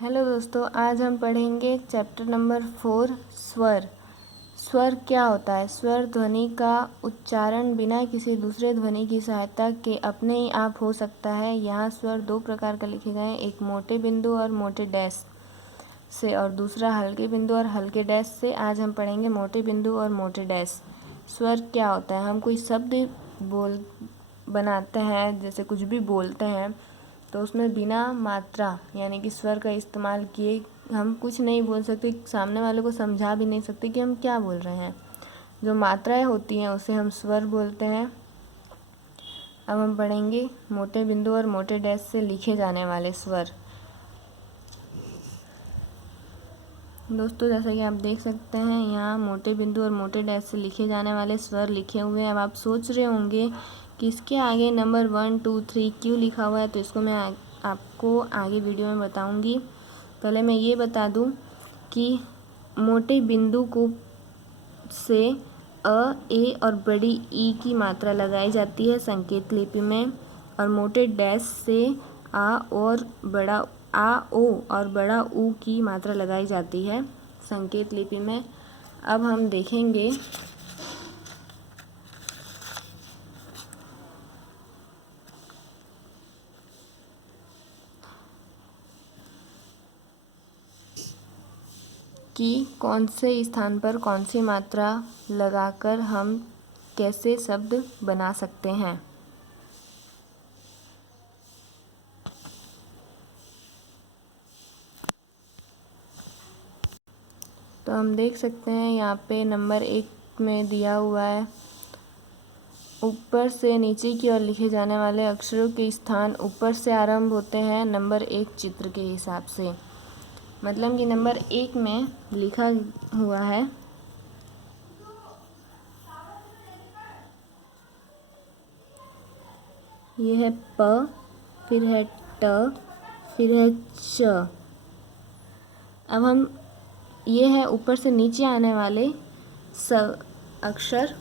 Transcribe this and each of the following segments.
Hello दोस्तों, आज हम पढ़ेंगे चैप्टर नंबर 4 स्वर। स्वर क्या होता है? स्वर ध्वनि का उच्चारण बिना किसी दूसरे ध्वनि की सहायता के अपने ही आप हो सकता है। यहाँ स्वर दो प्रकार का लिखे गए हैं, एक मोटे बिंदु और मोटे डैश से और दूसरा हल्के बिंदु और हल्के डैश से। आज हम पढ़ेंगे मोटे बिंदु और मोटे डैश। स्वर क्या होता है? हम कोई शब्द बनाते हैं, जैसे कुछ भी बोलते हैं तो उसमें बिना मात्रा यानी कि स्वर का इस्तेमाल किए हम कुछ नहीं बोल सकते, सामने वाले को समझा भी नहीं सकते कि हम क्या बोल रहे हैं। जो मात्राएं होती हैं उसे हम स्वर बोलते हैं। अब हम पढ़ेंगे मोटे बिंदु और मोटे डैश से लिखे जाने वाले स्वर। दोस्तों, जैसा कि आप देख सकते हैं यहाँ मोटे बिंदु और मोटे डैश से लिखे जाने वाले स्वर लिखे हुए हैं। अब आप सोच रहे होंगे कि इसके आगे नंबर 1, 2, 3 क्यों लिखा हुआ है, तो इसको मैं आपको आगे वीडियो में बताऊंगी। पहले मैं ये बता दूं कि मोटे बिंदु को से अ, ए और बड़ी ई की मात्रा लगाई जाती है संकेत लिपि में, और मोटे डैश से आ ओ और बड़ा ऊ की मात्रा लगाई जाती है संकेत लिपि में। अब हम देखेंगे कि कौन से स्थान पर कौन सी मात्रा लगाकर हम कैसे शब्द बना सकते हैं। तो हम देख सकते हैं यहाँ पे नंबर 1 में दिया हुआ है, ऊपर से नीचे की ओर लिखे जाने वाले अक्षरों के स्थान ऊपर से आरंभ होते हैं नंबर 1 चित्र के हिसाब से। मतलब कि नंबर 1 में लिखा हुआ है ये है प, फिर है ट, फिर है च। अब हम ये है ऊपर से नीचे आने वाले अक्षर,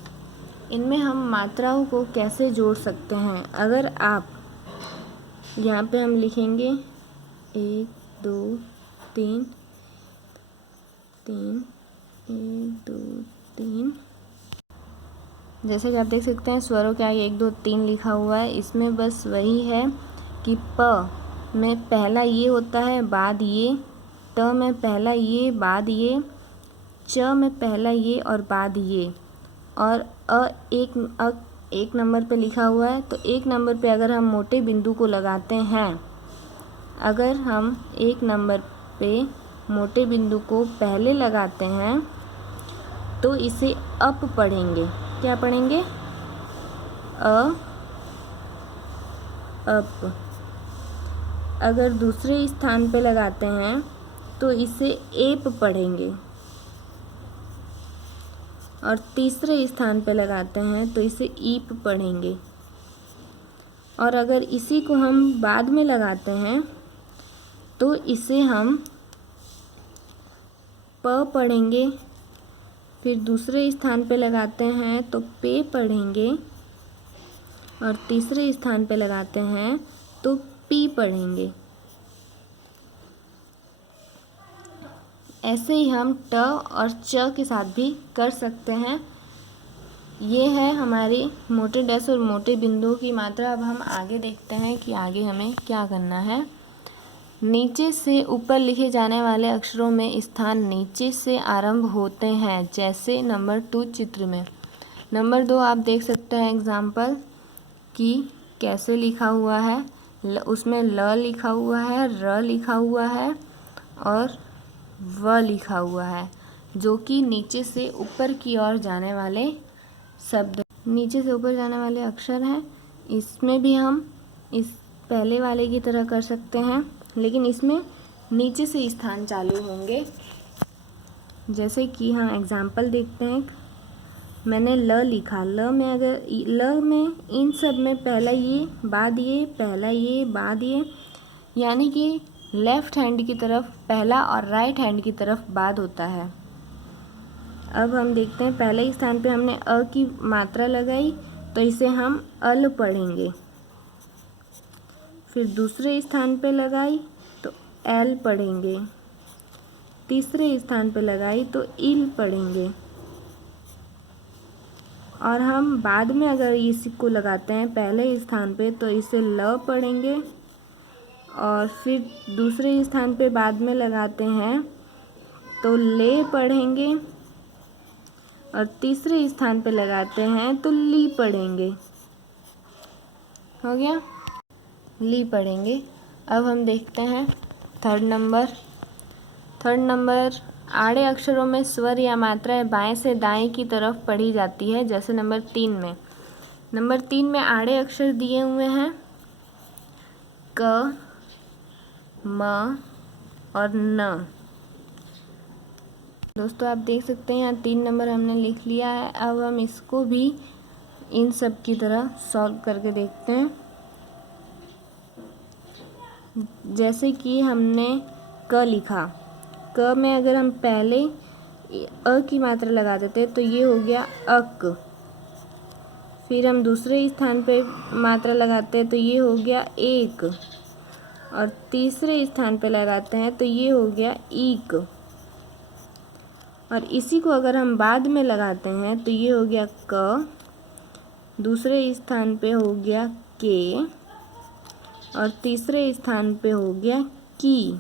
इनमें हम मात्राओं को कैसे जोड़ सकते हैं। अगर आप यहाँ पे हम लिखेंगे 1, 2, 3, 3, 1, 2, 3, जैसे कि आप देख सकते हैं स्वरों के आगे 1, 2, 3 लिखा हुआ है। इसमें बस वही है कि प में पहला ये होता है, बाद ये, त में पहला ये, बाद ये, च में पहला ये और बाद ये, और एक नंबर पे लिखा हुआ है। तो एक नंबर पे अगर हम मोटे बिंदु को लगाते हैं, अगर हम एक नंबर पे मोटे बिंदु को पहले लगाते हैं तो इसे अप पढ़ेंगे। क्या पढ़ेंगे? अप। अगर दूसरे स्थान पे लगाते हैं तो इसे एप पढ़ेंगे, और तीसरे स्थान पे लगाते हैं तो इसे ईप पढ़ेंगे। और अगर इसी को हम बाद में लगाते हैं तो इसे हम प पढ़ेंगे, फिर दूसरे स्थान पे लगाते हैं तो पे पढ़ेंगे, और तीसरे स्थान पे लगाते हैं तो पी पढ़ेंगे। ऐसे ही हम ट और च के साथ भी कर सकते हैं। ये है हमारी मोटे डैश और मोटे बिंदुओं की मात्रा। अब हम आगे देखते हैं कि आगे हमें क्या करना है। नीचे से ऊपर लिखे जाने वाले अक्षरों में स्थान नीचे से आरंभ होते हैं, जैसे नंबर 2 चित्र में। नंबर 2 आप देख सकते हैं एग्जाम्पल कि कैसे लिखा हुआ है। उसमें ल लिखा हुआ है, र लिखा हुआ है और व लिखा हुआ है, जो कि नीचे से ऊपर की ओर जाने वाले शब्द, नीचे से ऊपर जाने वाले अक्षर हैं। इसमें भी हम इस पहले वाले की तरह कर सकते हैं, लेकिन इसमें नीचे से स्थान चालू होंगे। जैसे कि हम एग्जाम्पल देखते हैं। मैंने ल लिखा, ल में इन सब में पहला ये, बाद ये, पहला ये, बाद ये, यानी कि लेफ्ट हैंड की तरफ पहला और राइट हैंड की तरफ बाद होता है। अब हम देखते हैं, पहले स्थान पे हमने अ की मात्रा लगाई तो इसे हम अल पढ़ेंगे। फिर दूसरे स्थान पे लगाई तो एल पढ़ेंगे, तीसरे स्थान पे लगाई तो इल पढ़ेंगे। और हम बाद में अगर इसको लगाते हैं पहले स्थान पे तो इसे ल पढ़ेंगे, और फिर दूसरे स्थान पे बाद में लगाते हैं तो ले पढ़ेंगे, और तीसरे स्थान पे लगाते हैं तो ली पढ़ेंगे। हो गया, ली पढ़ेंगे। अब हम देखते हैं थर्ड नंबर आड़े अक्षरों में स्वर या मात्राएं बाएं से दाएं की तरफ पढ़ी जाती है। जैसे नंबर 3 में आड़े अक्षर दिए हुए हैं क, म और न। दोस्तों आप देख सकते हैं यहाँ 3 नंबर हमने लिख लिया है। अब हम इसको भी इन सब की तरह सॉल्व करके देखते हैं। जैसे कि हमने क लिखा, क में अगर हम पहले अ की मात्रा लगा देते तो ये हो गया अक। फिर हम दूसरे स्थान पे मात्रा लगाते हैं तो ये हो गया एक, और तीसरे स्थान पे लगाते हैं तो ये हो गया ईक, और इसी को अगर हम बाद में लगाते हैं तो ये हो गया क, दूसरे स्थान पे हो गया के, और तीसरे स्थान पे हो गया की।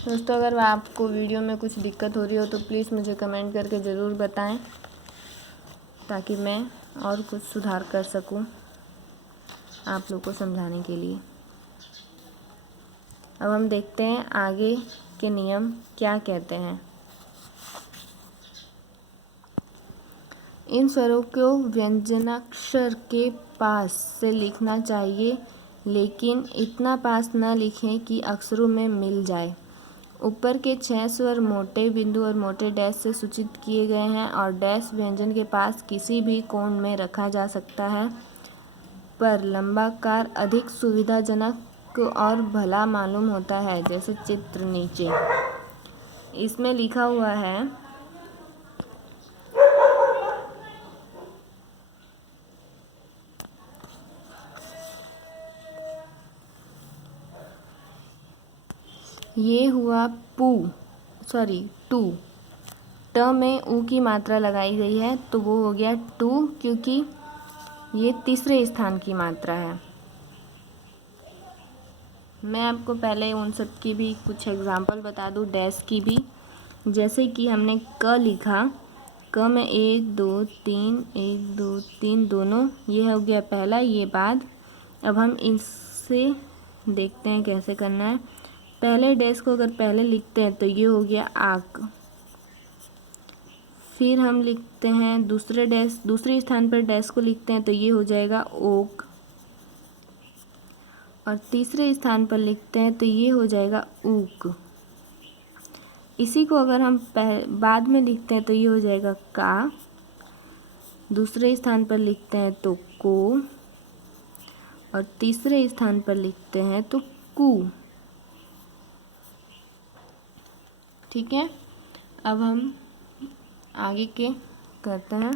दोस्तों अगर आपको वीडियो में कुछ दिक्कत हो रही हो तो प्लीज़ मुझे कमेंट करके ज़रूर बताएं, ताकि मैं और कुछ सुधार कर सकूं आप लोग को समझाने के लिए। अब हम देखते हैं आगे के नियम क्या कहते हैं। इन स्वरों को व्यंजनाक्षर के पास से लिखना चाहिए, लेकिन इतना पास न लिखें कि अक्षरों में मिल जाए। ऊपर के 6 स्वर मोटे बिंदु और मोटे डैश से सूचित किए गए हैं, और डैश व्यंजन के पास किसी भी कोण में रखा जा सकता है, पर लंबा कार अधिक सुविधाजनक और भला मालूम होता है। जैसे चित्र नीचे इसमें लिखा हुआ है ये हुआ टू। ट में ऊ की मात्रा लगाई गई है तो वो हो गया टू, क्योंकि ये तीसरे स्थान की मात्रा है। मैं आपको पहले उन सब की भी कुछ एग्जांपल बता दूं, डैश की भी। जैसे कि हमने क लिखा, क में 1 2 3 1 2 3 दोनों, ये हो गया पहला, ये बाद। अब हम इससे देखते हैं कैसे करना है। पहले डैश को अगर पहले लिखते हैं तो ये हो गया आक। फिर हम लिखते हैं दूसरे स्थान पर डैश को लिखते हैं तो ये हो जाएगा ओक, और तीसरे स्थान पर लिखते हैं तो ये हो जाएगा ऊक। इसी को अगर हम बाद में लिखते हैं तो ये हो जाएगा का, दूसरे स्थान पर लिखते हैं तो को, और तीसरे स्थान पर लिखते हैं तो कू। ठीक है, अब हम आगे के करते हैं।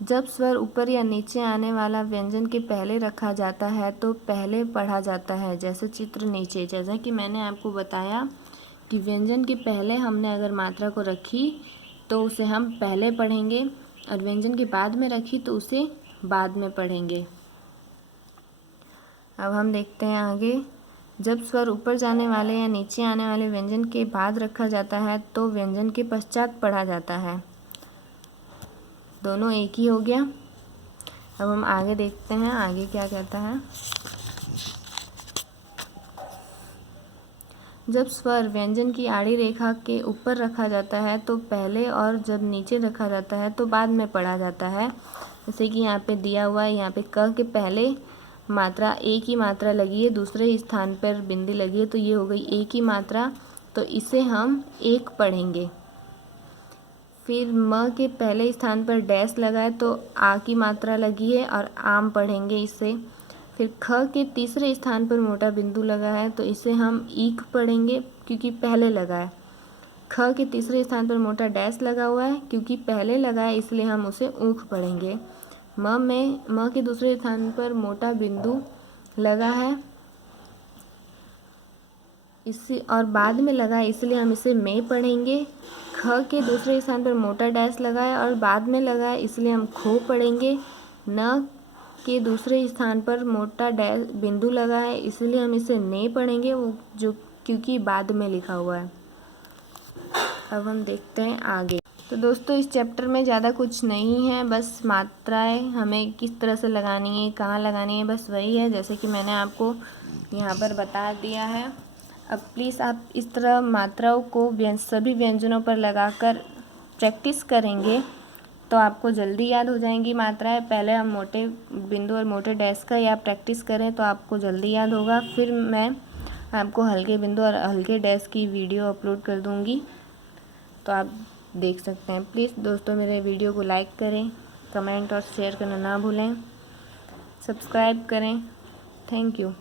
जब स्वर ऊपर या नीचे आने वाला व्यंजन के पहले रखा जाता है तो पहले पढ़ा जाता है। जैसे चित्र नीचे, जैसा कि मैंने आपको बताया कि व्यंजन के पहले हमने अगर मात्रा को रखी तो उसे हम पहले पढ़ेंगे, और व्यंजन के बाद में रखी तो उसे बाद में पढ़ेंगे। अब हम देखते हैं आगे। जब स्वर ऊपर जाने वाले या नीचे आने वाले व्यंजन के बाद रखा जाता है तो व्यंजन के पश्चात पढ़ा जाता है। दोनों एक ही हो गया। अब हम आगे देखते हैं आगे क्या कहता है। जब स्वर व्यंजन की आड़ी रेखा के ऊपर रखा जाता है तो पहले, और जब नीचे रखा जाता है तो बाद में पढ़ा जाता है। जैसे कि यहाँ पे दिया हुआ है, यहाँ पे क के पहले मात्रा एक ही मात्रा लगी है, दूसरे स्थान पर बिंदी लगी है तो ये हो गई एक ही मात्रा, तो इसे हम एक पढ़ेंगे। फिर म के पहले स्थान पर डैश लगा है तो आ की मात्रा लगी है और आम पढ़ेंगे इसे। फिर ख के तीसरे स्थान पर मोटा बिंदु लगा है तो इसे हम ईक पढ़ेंगे क्योंकि पहले लगा है। ख के तीसरे स्थान पर मोटा डैश लगा हुआ है क्योंकि पहले लगा है, इसलिए हम उसे ऊख पढ़ेंगे। म के दूसरे स्थान पर मोटा बिंदु लगा है इसी और बाद में लगा है, इसलिए हम इसे में पढ़ेंगे। ख के दूसरे स्थान पर मोटा डैश लगा है और बाद में लगा है, इसलिए हम खो पढ़ेंगे। न के दूसरे स्थान पर मोटा डैश बिंदु लगा है, इसलिए हम इसे ने पढ़ेंगे, वो जो क्योंकि बाद में लिखा हुआ है। अब हम देखते हैं आगे। तो दोस्तों इस चैप्टर में ज़्यादा कुछ नहीं है, बस मात्राएं हमें किस तरह से लगानी है, कहाँ लगानी है, बस वही है जैसे कि मैंने आपको यहाँ पर बता दिया है। अब प्लीज़ आप इस तरह मात्राओं को सभी व्यंजनों पर लगाकर प्रैक्टिस करेंगे तो आपको जल्दी याद हो जाएंगी मात्राएं। पहले हम मोटे बिंदु और मोटे डैश का या प्रैक्टिस करें तो आपको जल्दी याद होगा, फिर मैं आपको हल्के बिंदु और हल्के डैश की वीडियो अपलोड कर दूंगी, तो आप देख सकते हैं। प्लीज़ दोस्तों मेरे वीडियो को लाइक करें, कमेंट और शेयर करना ना भूलें, सब्सक्राइब करें। Thank you.